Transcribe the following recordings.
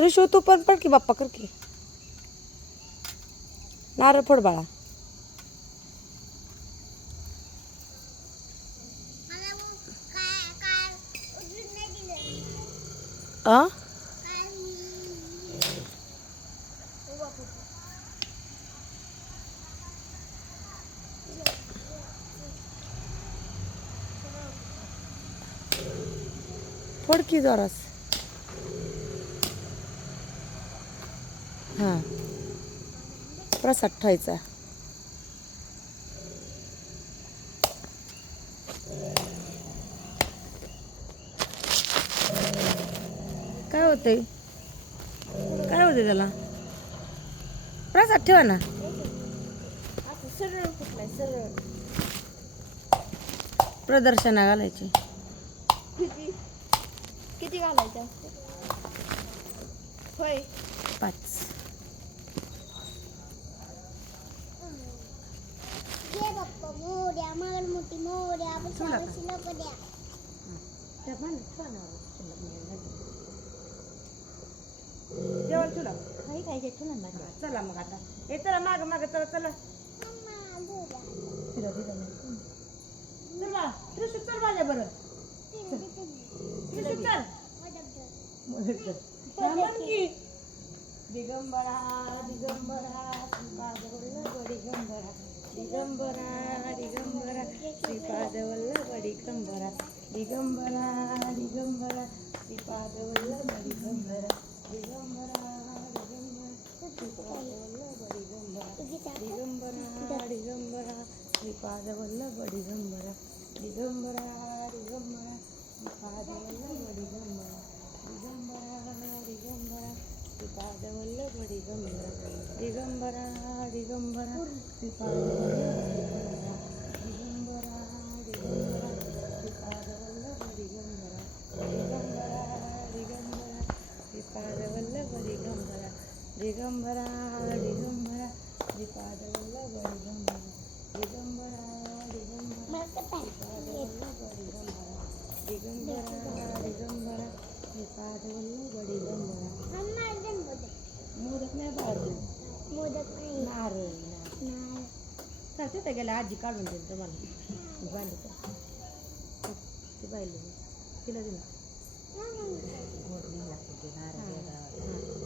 ऋषू तू पण पड की बाप्पा कर की नारळ फोड बाळा. आ फोड की जोरास. हां प्रसाद ठेवायचा. काय होतंय काय होते त्याला प्रसाद ठेवा ना. प्रदर्शना घालायची. किती किती घालायचं असते होय 5. मोर्या मोठी मोर्या जेवण तुला चला मग आता हे चला माग माग चला चला चला त्रिशू चल माझ्या बरं त्रिशू चल दिगंबरा दिगंबरा श्रीपादवल्लभ दिगंबरा दिगंबरा दिगंबरा श्रीपादवल्लभ दिगंबरा दिगंबरा दिगंबरा श्रीपादवल्लभ दिगंबरा दिगंबरा दिगंबरा दिगंबरा दिगंबरा श्रीपादवल्लभ दिगंबरा दिगंबरा दिगंबरा श्रीपादवल्लभ दिगंबरा दिगंबरा दिगंबरा श्रीपादवल्लभ दिगंबरा दिगंबरा दिगंबरा श्रीपादवल्लभ दिगंबरा श्रीपादवल्लभ दिगंबरा दिगंबरा दिगंबरा श्रीपादवल्लभ दिगंबरा दिगंबरा दिगंबरा दिगंबरा दिगंबरा श्रीपादवल्लभ दिगंबरा मोदक नाही बाळगू नारळ चालते तर गेला आजी काढून देईल तुम्हाला बांधली ती बायली तिला दिला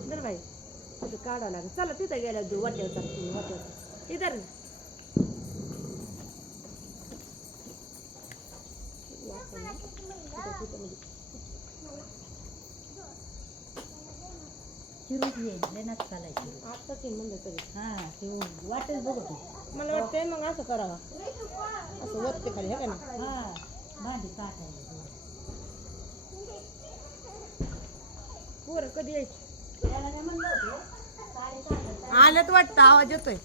बरं बाई तिथं काढावं लागेल. चला तिथं गेल्या देऊ वाट्यावर चालते वाट्यावर इधर आत्ताच येईल म्हणलं तरी वाटेल बघतो मला वाटतंय मग असं करावं असं वरते खाली हे का ना भांडी काटायला पोरं कधी यायची आल्यात वाटतं आवाज येतोय.